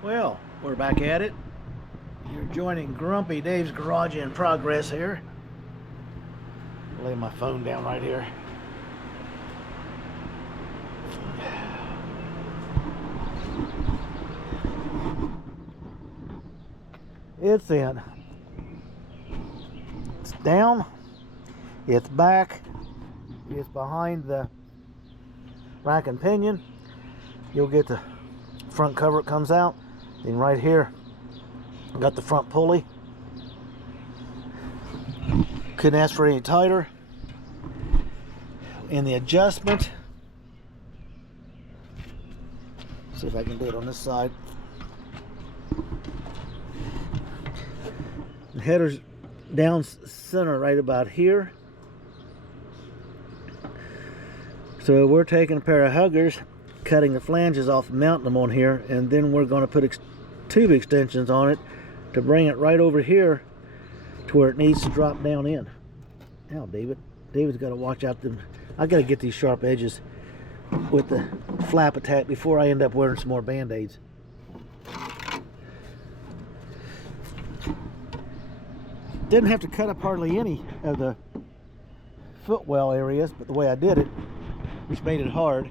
Well, we're back at it. You're joining Grumpy Dave's Garage in progress here. Lay my phone down right here. It's in. It's down. It's back. It's behind the rack and pinion. You'll get the front cover, it comes out. Then right here, got the front pulley. Couldn't ask for any tighter. And the adjustment. See if I can do it on this side. The header's down center right about here. So we're taking a pair of huggers, cutting the flanges off, mounting them on here, and then we're going to put tube extensions on it to bring it right over here to where it needs to drop down in. Now, David's got to watch out them. I got to get these sharp edges with the flap attack before I end up wearing some more band-aids. Didn't have to cut up hardly any of the footwell areas, but the way I did it, which made it hard.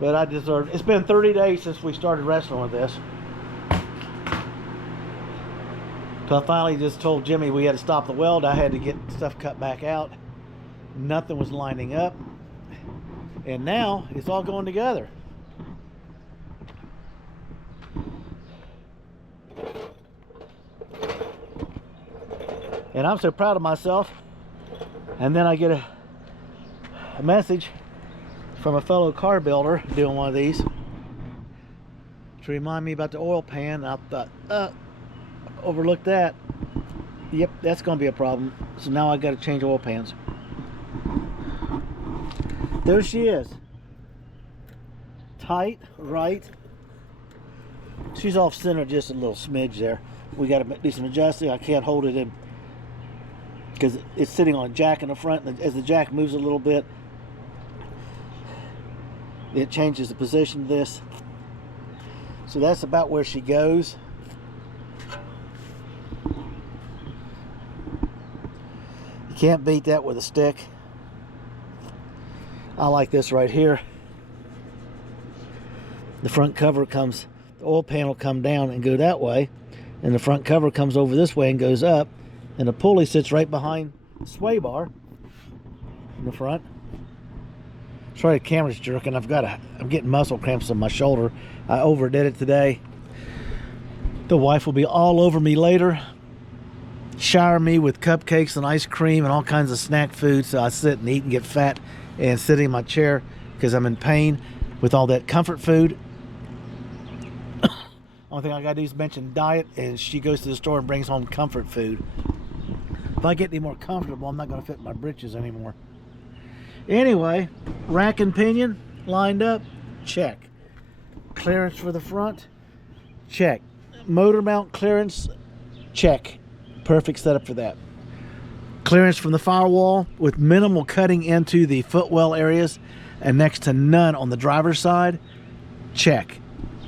But I deserved. It's been 30 days since we started wrestling with this. So I finally just told Jimmy we had to stop the weld. I had to get stuff cut back out. Nothing was lining up. And now it's all going together. And I'm so proud of myself. And then I get a message from a fellow car builder doing one of these to remind me about the oil pan. I thought, overlooked that. Yep, that's going to be a problem. So now I got to change oil pans. There she is. Tight, right. She's off center just a little smidge there. We got to do some adjusting. I can't hold it in because it's sitting on a jack in the front, and as the jack moves a little bit, it changes the position of this. So that's about where she goes. You can't beat that with a stick. I like this right here. The front cover comes, the oil pan will come down and go that way, and the front cover comes over this way and goes up, and the pulley sits right behind the sway bar in the front. Sorry, the camera's jerking. I'm getting muscle cramps in my shoulder. I overdid it today. The wife will be all over me later, shower me with cupcakes and ice cream and all kinds of snack food, so I sit and eat and get fat and sit in my chair because I'm in pain with all that comfort food. Only thing I gotta do is mention diet, and she goes to the store and brings home comfort food. If I get any more comfortable, I'm not gonna fit my britches anymore. Anyway, rack and pinion lined up, check. Clearance for the front, check. Motor mount clearance, check. Perfect setup for that. Clearance from the firewall with minimal cutting into the footwell areas and next to none on the driver's side, check.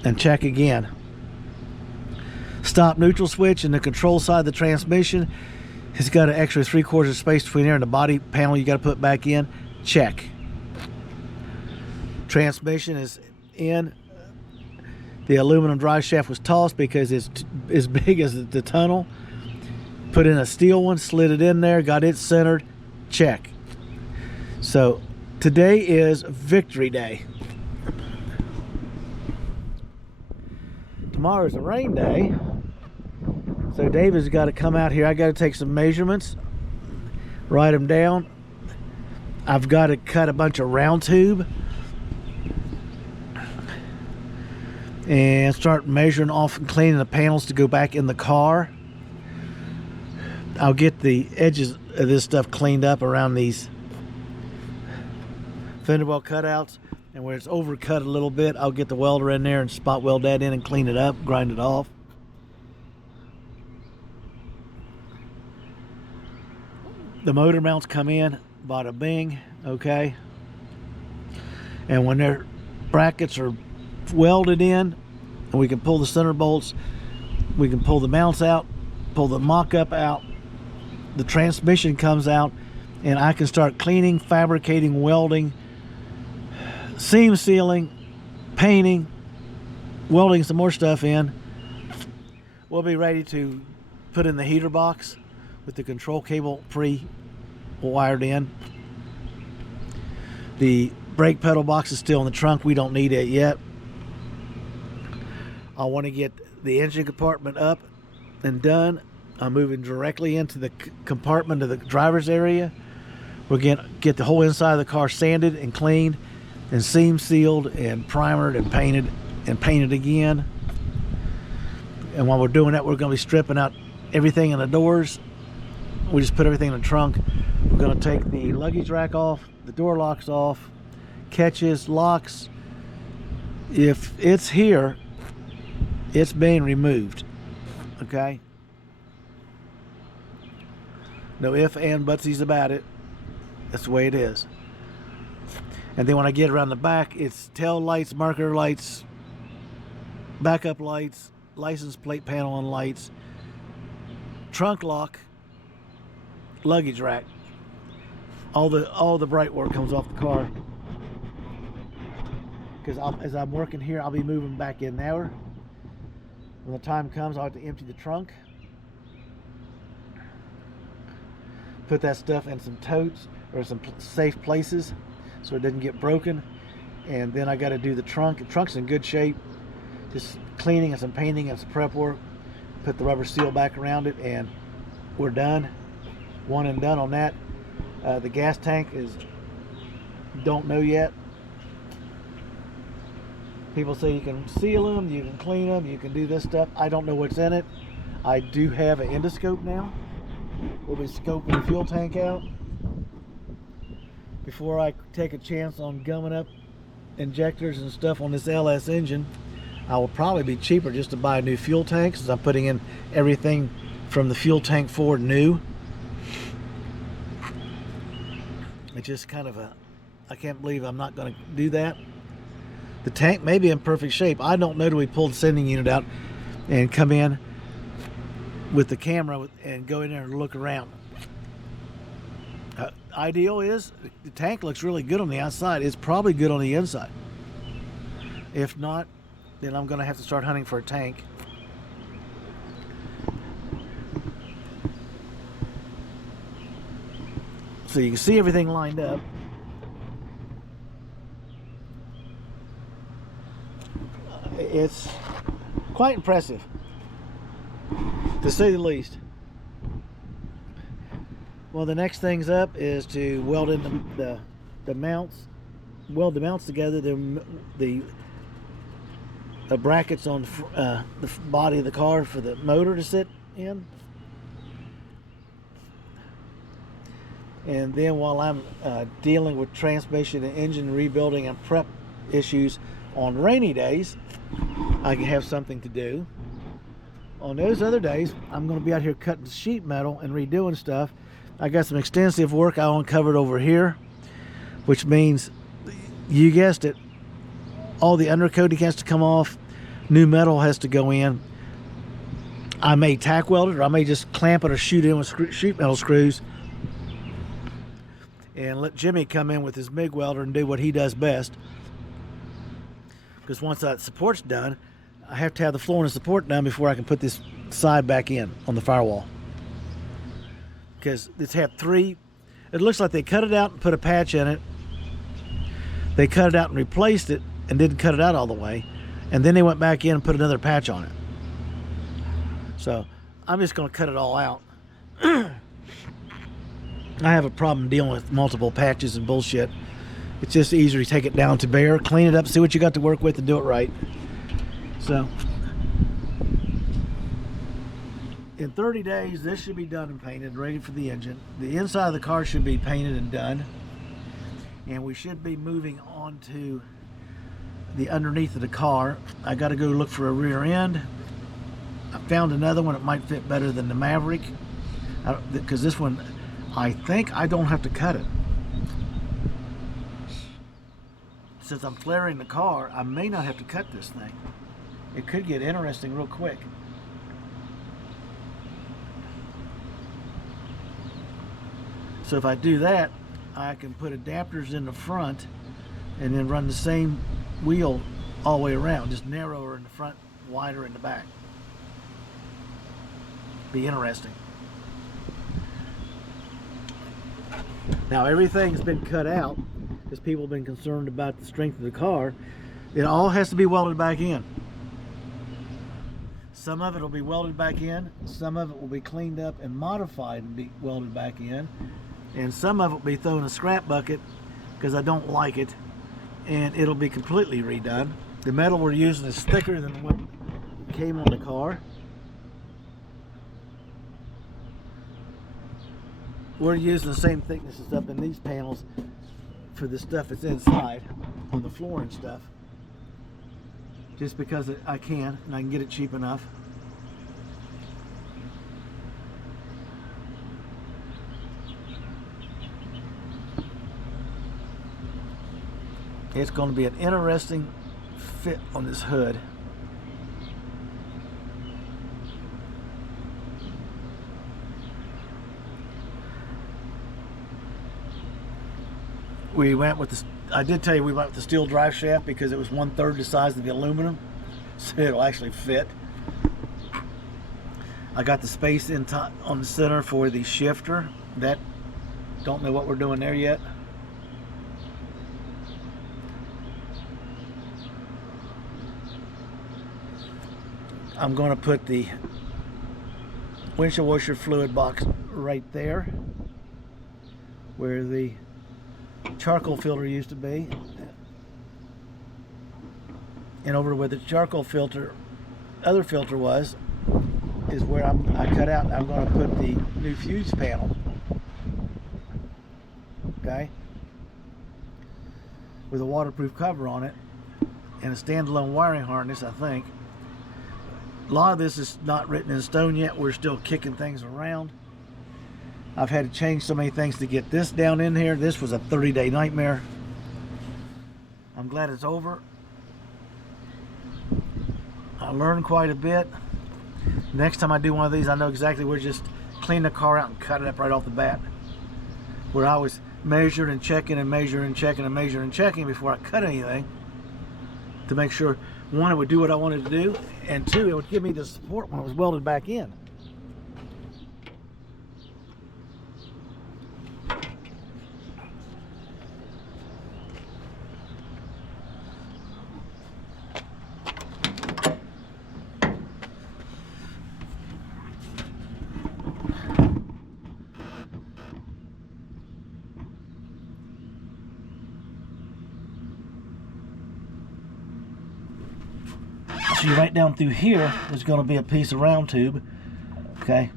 And check again. Stop neutral switch in the control side of the transmission. It's got an extra 3/4 space between there and the body panel you got to put back in. Check. Transmission is in. The aluminum drive shaft was tossed because it's as big as the tunnel. Put in a steel one, slid it in there, got it centered. Check. So today is victory day. Tomorrow is a rain day. So David's got to come out here. I got to take some measurements, write them down. I've got to cut a bunch of round tube and start measuring off and cleaning the panels to go back in the car. I'll get the edges of this stuff cleaned up around these fender well cutouts, and where it's overcut a little bit, I'll get the welder in there and spot weld that in and clean it up, grind it off. The motor mounts come in, bada bing, okay? And when their brackets are welded in, and we can pull the center bolts, we can pull the mounts out, pull the mock-up out, the transmission comes out, and I can start cleaning, fabricating, welding, seam sealing, painting, welding some more stuff in. We'll be ready to put in the heater box with the control cable pre-wired in. The brake pedal box is still in the trunk. We don't need it yet. I want to get the engine compartment up and done. I'm moving directly into the compartment of the driver's area. We're going to get the whole inside of the car sanded and cleaned and seam sealed and primered and painted again. And while we're doing that, we're going to be stripping out everything in the doors. We just put everything in the trunk. We're going to take the luggage rack off, the door locks off, catches, locks. If it's here, it's being removed. Okay? No ifs and butsies about it. That's the way it is. And then when I get around the back, it's tail lights, marker lights, backup lights, license plate panel and lights, trunk lock, luggage rack. All the bright work comes off the car. Because as I'm working here, I'll be moving back in there. When the time comes, I'll have to empty the trunk, put that stuff in some totes or some safe places so it doesn't get broken. And then I got to do the trunk. The trunk's in good shape. Just cleaning and some painting and some prep work. Put the rubber seal back around it, and we're done. One and done on that. The gas tank is, don't know yet. People say you can seal them, you can clean them, you can do this stuff. I don't know what's in it. I do have an endoscope now. We'll be scoping the fuel tank out. Before I take a chance on gumming up injectors and stuff on this LS engine, I will probably be cheaper just to buy a new fuel tank, since I'm putting in everything from the fuel tank forward new. It's just kind of I can't believe I'm not going to do that. The tank may be in perfect shape. I don't know till we pull the sending unit out and come in with the camera and go in there and look around. Ideal is the tank looks really good on the outside. It's probably good on the inside. If not, then I'm going to have to start hunting for a tank. So you can see everything lined up. It's quite impressive, to say the least. Well, the next things up is to weld in the mounts, weld the mounts together. The brackets on the body of the car for the motor to sit in. And then while I'm dealing with transmission and engine rebuilding and prep issues on rainy days, I can have something to do. On those other days, I'm going to be out here cutting sheet metal and redoing stuff. I got some extensive work I uncovered over here, which means, you guessed it, all the undercoating has to come off, new metal has to go in. I may tack weld it, or I may just clamp it or shoot it in with sheet metal screws and let Jimmy come in with his MIG welder and do what he does best. Because once that support's done, I have to have the floor and the support done before I can put this side back in on the firewall. Because it's had three, it looks like they cut it out and put a patch in it. They cut it out and replaced it and didn't cut it out all the way. And then they went back in and put another patch on it. So I'm just going to cut it all out. I have a problem dealing with multiple patches and bullshit. It's just easier to take it down to bare, clean it up, see what you got to work with, and do it right. So in 30 days, this should be done and painted, ready for the engine. The inside of the car should be painted and done. And we should be moving on to the underneath of the car. I got to go look for a rear end. I found another one that might fit better than the Maverick, because this one, I think I don't have to cut it. since I'm flaring the car, I may not have to cut this thing. It could get interesting real quick. So if I do that, I can put adapters in the front and then run the same wheel all the way around, just narrower in the front, wider in the back. Be interesting. Now everything's been cut out because people have been concerned about the strength of the car. It all has to be welded back in. Some of it will be welded back in, some of it will be cleaned up and modified and be welded back in, and some of it will be thrown in a scrap bucket because I don't like it, and it'll be completely redone. The metal we're using is thicker than what came on the car. We're using the same thicknesses up in these panels for the stuff that's inside on the floor and stuff, just because I can and I can get it cheap enough. It's going to be an interesting fit on this hood. We went with the, I did tell you we went with the steel drive shaft because it was 1/3 the size of the aluminum, so it'll actually fit. I got the space in on the center for the shifter. That, don't know what we're doing there yet. I'm going to put the windshield washer fluid box right there where the charcoal filter used to be, and over where the charcoal filter, other filter was, is where I cut out. I'm going to put the new fuse panel, okay, with a waterproof cover on it and a standalone wiring harness, I think. A lot of this is not written in stone yet. We're still kicking things around. I've had to change so many things to get this down in here. This was a 30-day nightmare. I'm glad it's over. I learned quite a bit. Next time I do one of these, I know exactly where to just clean the car out and cut it up right off the bat. Where I was measuring and checking and measuring and checking and measuring and checking before I cut anything, to make sure, one, it would do what I wanted to do, and two, it would give me the support when it was welded back in. See, right down through here, there's going to be a piece of round tube, okay?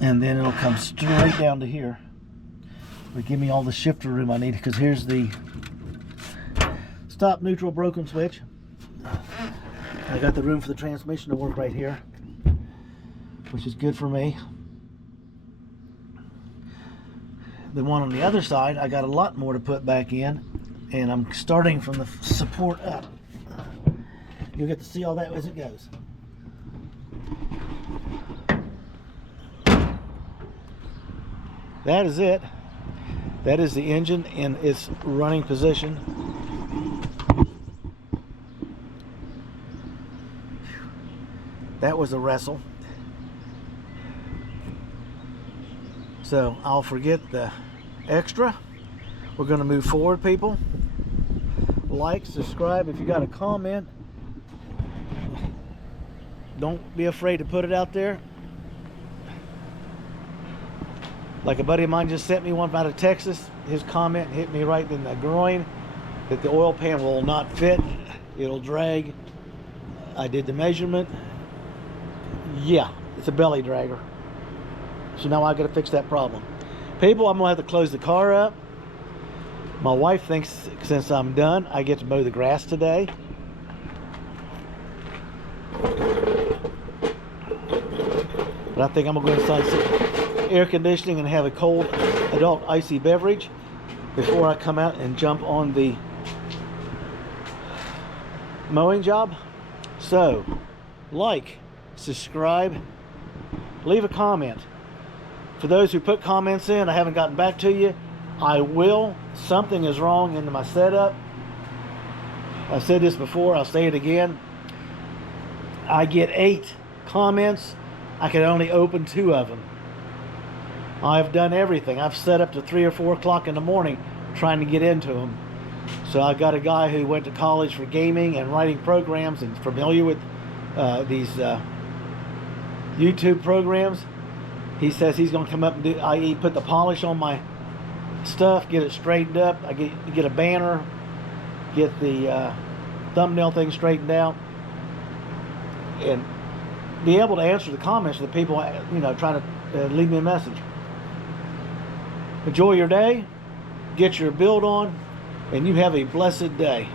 And then it'll come straight down to here. It'll give me all the shifter room I need, because here's the stop, neutral, broken switch. I got the room for the transmission to work right here, which is good for me. The one on the other side, I got a lot more to put back in. And I'm starting from the support up. You'll get to see all that as it goes. That is it. That is the engine in its running position. That was a wrestle. So I'll forget the extra. We're going to move forward, people. Like, subscribe. If you got a comment, don't be afraid to put it out there. Like a buddy of mine just sent me one out of Texas. His comment hit me right in the groin that the oil pan will not fit. It'll drag. I did the measurement. Yeah, it's a belly dragger. So now I got to fix that problem. People, I'm going to have to close the car up. My wife thinks since I'm done, I get to mow the grass today. But I think I'm going to go inside and see. air conditioning and have a cold adult icy beverage before I come out and jump on the mowing job. So, like, subscribe, leave a comment. For those who put comments in, I haven't gotten back to you. I will. Something is wrong in my setup. I've said this before, I'll say it again. I get 8 comments. I can only open 2 of them. I've done everything. I've set up to 3 or 4 o'clock in the morning trying to get into them. So I've got a guy who went to college for gaming and writing programs and familiar with these YouTube programs. He says he's going to come up and do, i.e. put the polish on my stuff, get it straightened up. I get a banner, get the thumbnail thing straightened out, and be able to answer the comments of the people, you know, trying to leave me a message. Enjoy your day, get your build on, and you have a blessed day.